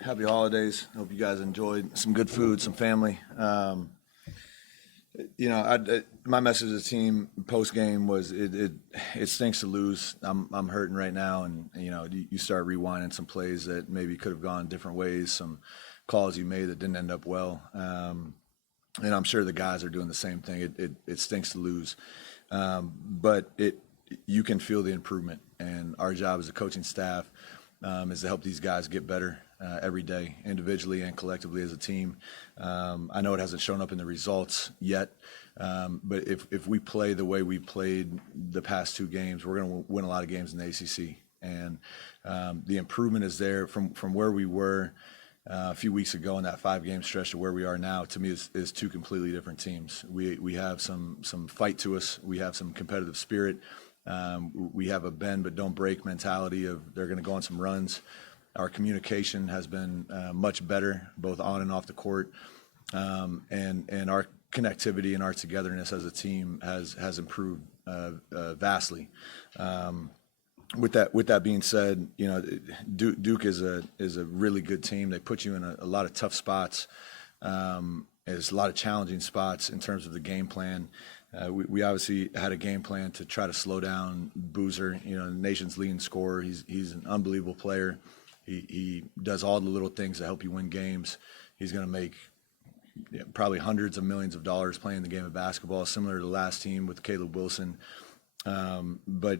Happy holidays. Hope you guys enjoyed some good food, some family. My message to the team post game was it stinks to lose. I'm hurting right now, and you start rewinding some plays that maybe could have gone different ways, some calls you made that didn't end up well. And I'm sure the guys are doing the same thing. It stinks to lose, but you can feel the improvement, and our job as a coaching staff is to help these guys get better every day, individually and collectively as a team. I know it hasn't shown up in the results yet, but if we play the way we played the past two games, we're going to win a lot of games in the ACC. And the improvement is there from where we were a few weeks ago in that 5-game stretch to where we are now. To me, is two completely different teams. We have some fight to us. We have some competitive spirit. We have a bend but don't break mentality of they're going to go on some runs. Our communication has been much better, both on and off the court, and our connectivity and our togetherness as a team has improved vastly. With that being said, Duke is a really good team. They put you in a lot of tough spots. There's a lot of challenging spots in terms of the game plan. We obviously had a game plan to try to slow down Boozer, the nation's leading scorer. He's an unbelievable player. He does all the little things to help you win games. He's going to make probably hundreds of millions of dollars playing the game of basketball, similar to the last team with Caleb Wilson. But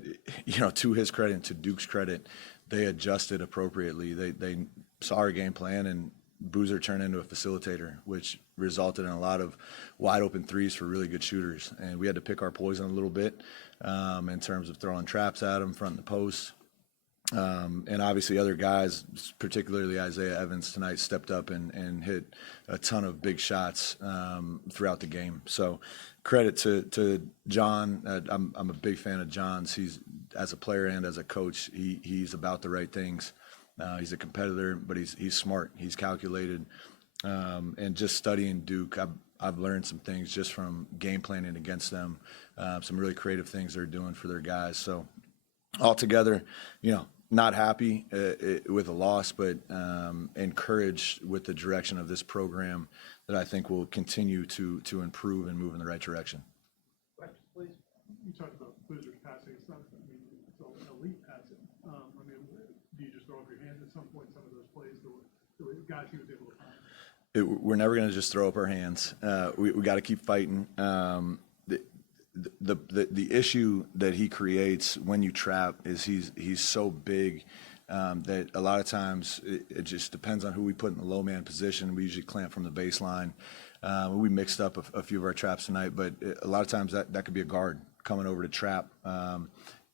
to his credit and to Duke's credit, they adjusted appropriately. They saw our game plan, and Boozer turned into a facilitator, which resulted in a lot of wide open threes for really good shooters. And we had to pick our poison a little bit in terms of throwing traps at him, front in the post. And obviously other guys, particularly Isaiah Evans tonight, stepped up and hit a ton of big shots throughout the game. So credit to John. I'm a big fan of John's. He's, as a player and as a coach, he's about the right things. He's a competitor, but he's smart. He's calculated. And just studying Duke, I've learned some things just from game planning against them, some really creative things they're doing for their guys. So altogether, not happy with a loss, but encouraged with the direction of this program that I think will continue to improve and move in the right direction. Please. You talked about Boozer's passing. It's all elite passing. Do you just throw up your hands at some point, some of those plays, the guys he was able to find? We're never going to just throw up our hands. We got to keep fighting. The issue that he creates when you trap is he's so big that a lot of times it just depends on who we put in the low man position. We usually clamp from the baseline. We mixed up a few of our traps tonight, but a lot of times that could be a guard coming over to trap,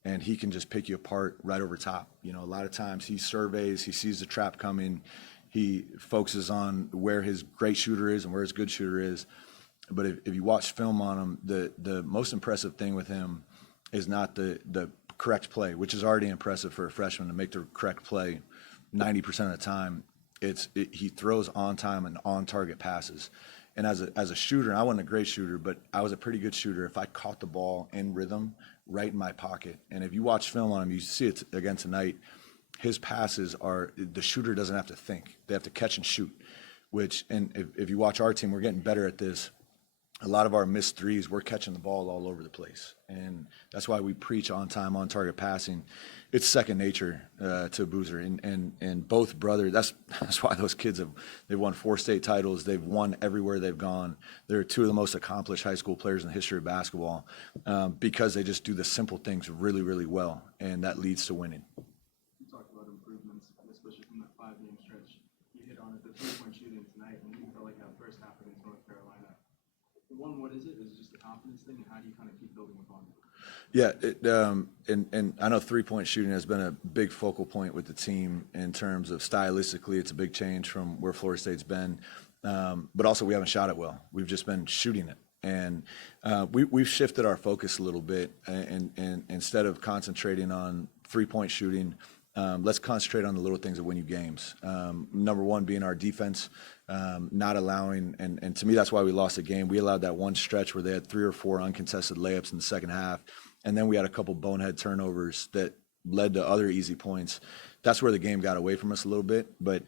and he can just pick you apart right over top. A lot of times he surveys, he sees the trap coming, he focuses on where his great shooter is and where his good shooter is. But if you watch film on him, the most impressive thing with him is not the correct play, which is already impressive for a freshman to make the correct play 90% of the time. He throws on time and on target passes. And as a shooter, I wasn't a great shooter, but I was a pretty good shooter if I caught the ball in rhythm right in my pocket. And if you watch film on him, you see it again tonight. His passes the shooter doesn't have to think; they have to catch and shoot. And if you watch our team, we're getting better at this. A lot of our missed threes, we're catching the ball all over the place. And that's why we preach on time, on target passing. It's second nature to Boozer. And both brothers, that's why those kids they've won 4 state titles. They've won everywhere they've gone. They're 2 of the most accomplished high school players in the history of basketball because they just do the simple things really, really well. And that leads to winning. You talked about improvements, especially from that 5-game stretch. You hit on it, the 3-point shooting tonight, and you felt like that first half against North Carolina. What is it? Is it just the confidence thing, and how do you kind of keep building upon it? Yeah, and I know 3-point shooting has been a big focal point with the team in terms of stylistically. It's a big change from where Florida State's been, but also we haven't shot it well. We've just been shooting it, and we've shifted our focus a little bit. And instead of concentrating on 3-point shooting, let's concentrate on the little things that win you games. Number one being our defense. Not allowing, and to me, that's why we lost the game. We allowed that one stretch where they had 3 or 4 uncontested layups in the second half, and then we had a couple bonehead turnovers that led to other easy points. That's where the game got away from us a little bit. But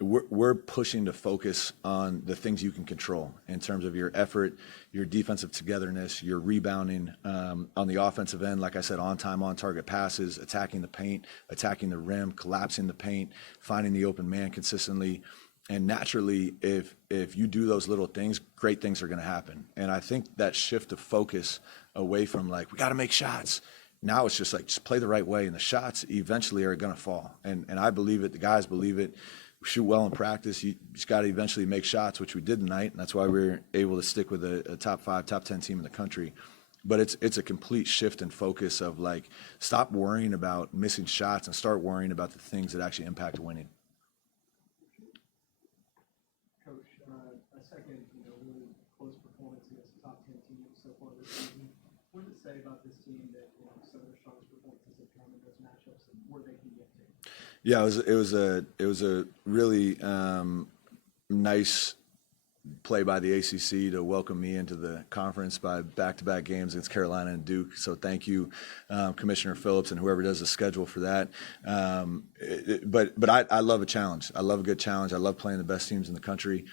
we're pushing to focus on the things you can control in terms of your effort, your defensive togetherness, your rebounding. On the offensive end, like I said, on time, on target passes, attacking the paint, attacking the rim, collapsing the paint, finding the open man consistently. And naturally, if you do those little things, great things are going to happen. And I think that shift of focus away from like, we got to make shots. Now it's just like, just play the right way, and the shots eventually are going to fall. And I believe it. The guys believe it. We shoot well in practice. You just got to eventually make shots, which we did tonight, and that's why we were able to stick with a top 5, top 10 team in the country. But it's a complete shift in focus of like, stop worrying about missing shots and start worrying about the things that actually impact winning. Coach, a second, really close performance against the top 10 teams so far this season. What does it say about this team that some of their strongest performances have come in those matchups and where they can get to? Yeah, it was a really nice play by the ACC to welcome me into the conference by back-to-back games against Carolina and Duke. So thank you, Commissioner Phillips, and whoever does the schedule for that. But I love a challenge. I love a good challenge. I love playing the best teams in the country.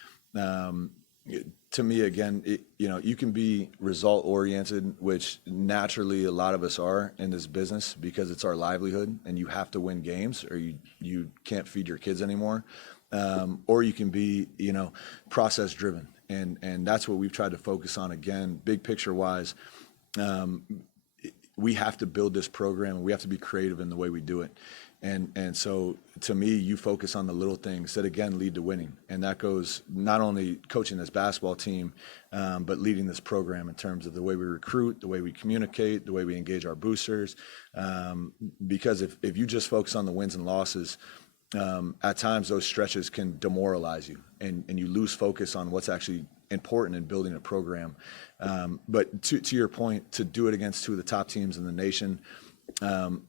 To me, again, you can be result-oriented, which naturally a lot of us are in this business because it's our livelihood, and you have to win games or you can't feed your kids anymore. Or you can be, process-driven, and that's what we've tried to focus on. Again, big picture-wise, we have to build this program, and we have to be creative in the way we do it. And so, to me, you focus on the little things that, again, lead to winning. And that goes not only coaching this basketball team, but leading this program in terms of the way we recruit, the way we communicate, the way we engage our boosters. Because if you just focus on the wins and losses, at times those stretches can demoralize you, and you lose focus on what's actually important in building a program. But to your point, to do it against two of the top teams in the nation,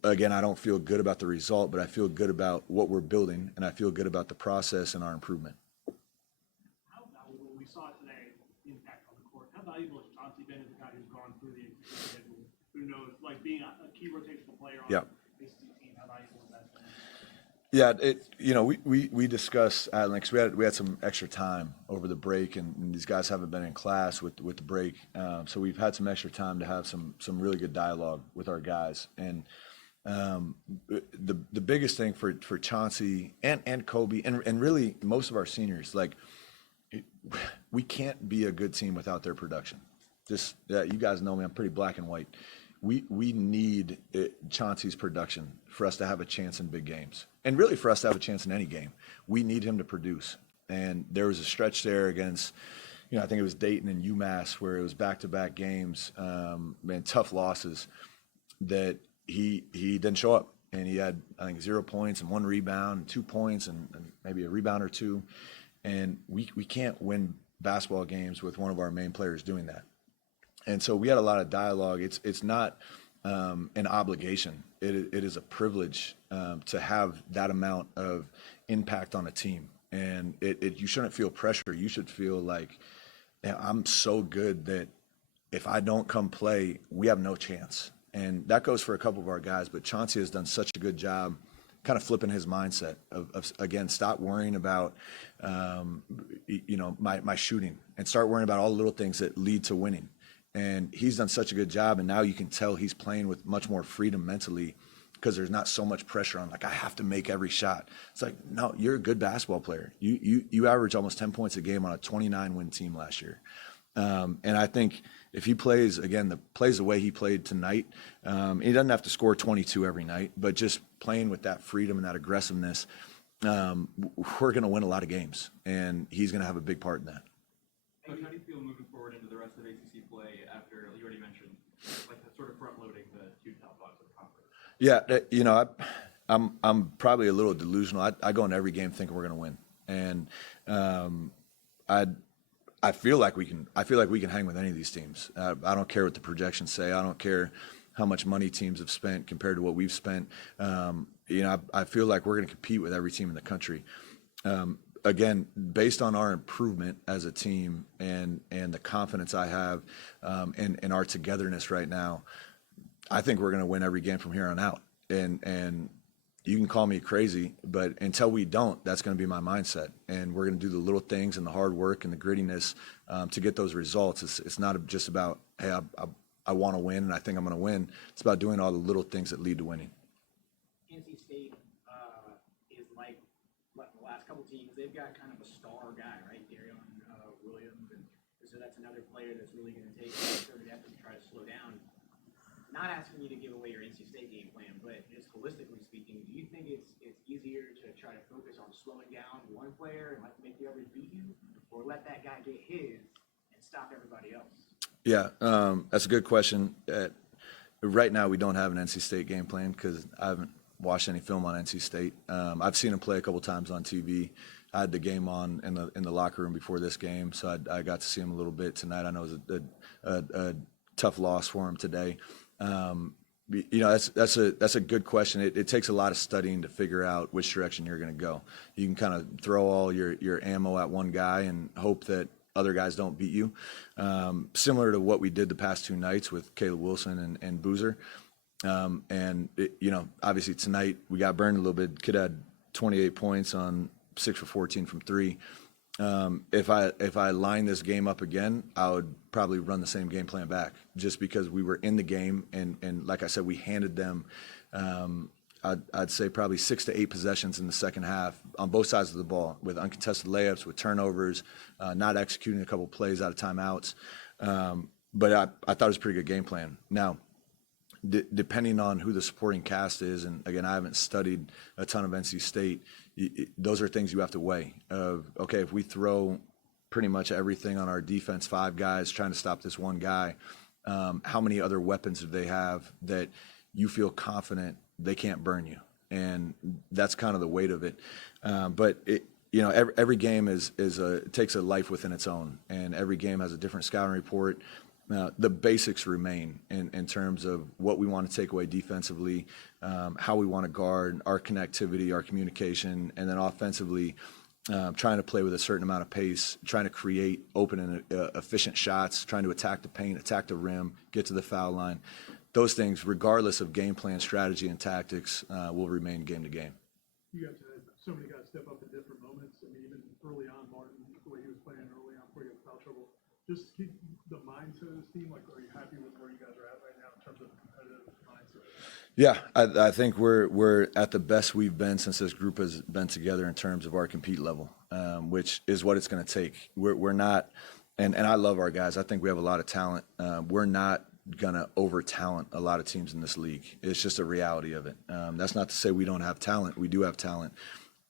again, I don't feel good about the result, but I feel good about what we're building, and I feel good about the process and our improvement. How valuable, we saw it today, the impact on the court, how valuable has Chauncey been as a guy who's gone through the ACC, who knows, like being a key rotational player on the ACC team, how valuable is that been? Yeah, we discussed, because we had some extra time over the break, and these guys haven't been in class with the break, so we've had some extra time to have some really good dialogue with our guys. And the biggest thing for Chauncey and Kobe and really most of our seniors, like, we can't be a good team without their production. You guys know me, I'm pretty black and white. We need Chauncey's production for us to have a chance in big games, and really for us to have a chance in any game. We need him to produce. And there was a stretch there against, I think it was Dayton and UMass, where it was back-to-back games, and tough losses, that he didn't show up, and he had, I think, 0 points and 1 rebound and 2 points and maybe a rebound or 2, and we can't win basketball games with one of our main players doing that. And so we had a lot of dialogue. It's not an obligation. It is a privilege to have that amount of impact on a team. And you shouldn't feel pressure. You should feel like, I'm so good that if I don't come play, we have no chance. And that goes for a couple of our guys. But Chauncey has done such a good job kind of flipping his mindset of again, stop worrying about, my shooting, and start worrying about all the little things that lead to winning. And he's done such a good job, and now you can tell he's playing with much more freedom mentally, because there's not so much pressure on, like, I have to make every shot. It's like, no, you're a good basketball player. You average almost 10 points a game on a 29-win team last year. And I think if he plays the way he played tonight, he doesn't have to score 22 every night, but just playing with that freedom and that aggressiveness, we're going to win a lot of games, and he's going to have a big part in that. Coach, how do you feel moving forward into the rest of ACC play after, you already mentioned, like, sort of front-loading the 2 top dogs of the conference? Yeah, I'm probably a little delusional. I go into every game thinking we're going to win, and I feel like we can hang with any of these teams. I don't care what the projections say. I don't care how much money teams have spent compared to what we've spent. I feel like we're going to compete with every team in the country. Again, based on our improvement as a team and the confidence I have and our togetherness right now, I think we're going to win every game from here on out. And you can call me crazy, but until we don't, that's going to be my mindset. And we're going to do the little things and the hard work and the grittiness to get those results. It's not just about, hey, I want to win and I think I'm going to win. It's about doing all the little things that lead to winning. NC State is like the last couple teams. They've got kind of a star guy, right? Darion Williams. And so that's another player that's really going to take concerted effort to try to slow down. Not asking you to give away your NC State game plan, but just holistically speaking, do you think it's easier to try to focus on slowing down one player and make the others beat you, or let that guy get his and stop everybody else? Yeah, that's a good question. Right now, we don't have an NC State game plan because I haven't watched any film on NC State. I've seen him play a couple times on TV. I had the game on in the locker room before this game, so I got to see him a little bit tonight. I know it was a tough loss for him today. That's a good question. It takes a lot of studying to figure out which direction you're going to go. You can kind of throw all your ammo at one guy and hope that other guys don't beat you. Similar to what we did the past 2 nights with Caleb Wilson and Boozer. Obviously tonight we got burned a little bit. Kid had 28 points on 6 for 14 from 3. If I line this game up again, I would probably run the same game plan back just because we were in the game and like I said, we handed them, I'd say probably 6 to 8 possessions in the second half on both sides of the ball with uncontested layups, with turnovers, not executing a couple plays out of timeouts. But I thought it was a pretty good game plan. Now, depending on who the supporting cast is, and again, I haven't studied a ton of NC State, those are things you have to weigh. Okay, if we throw pretty much everything on our defense, 5 guys trying to stop this one guy, how many other weapons do they have that you feel confident they can't burn you? And that's kind of the weight of it. But every game takes a life within its own, and every game has a different scouting report. The basics remain in terms of what we want to take away defensively, how we want to guard, our connectivity, our communication, and then offensively, trying to play with a certain amount of pace, trying to create open and efficient shots, trying to attack the paint, attack the rim, get to the foul line. Those things, regardless of game plan, strategy, and tactics, will remain game to game. You guys had so many guys step up in different moments. I mean, even early on, Martin, the way he was playing early on before he got in foul trouble. Just keep the mindset of this team. Like, are you happy with where you guys are at right now in terms of competitive mindset? Yeah, I think we're at the best we've been since this group has been together in terms of our compete level, which is what it's going to take. We're not, and I love our guys. I think we have a lot of talent. We're not going to over-talent a lot of teams in this league. It's just a reality of it. That's not to say we don't have talent. We do have talent,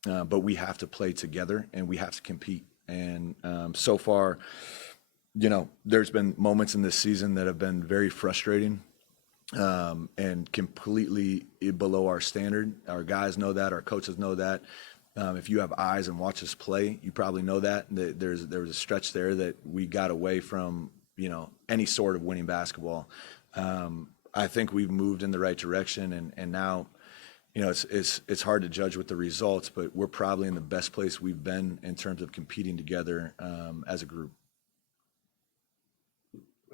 but we have to play together and we have to compete. And so far, there's been moments in this season that have been very frustrating and completely below our standard. Our guys know that. Our coaches know that. If you have eyes and watch us play, you probably know that. There was a stretch there that we got away from, any sort of winning basketball. I think we've moved in the right direction, and now, it's hard to judge with the results, but we're probably in the best place we've been in terms of competing together as a group.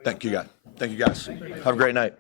Thank you, guys. Have a great night.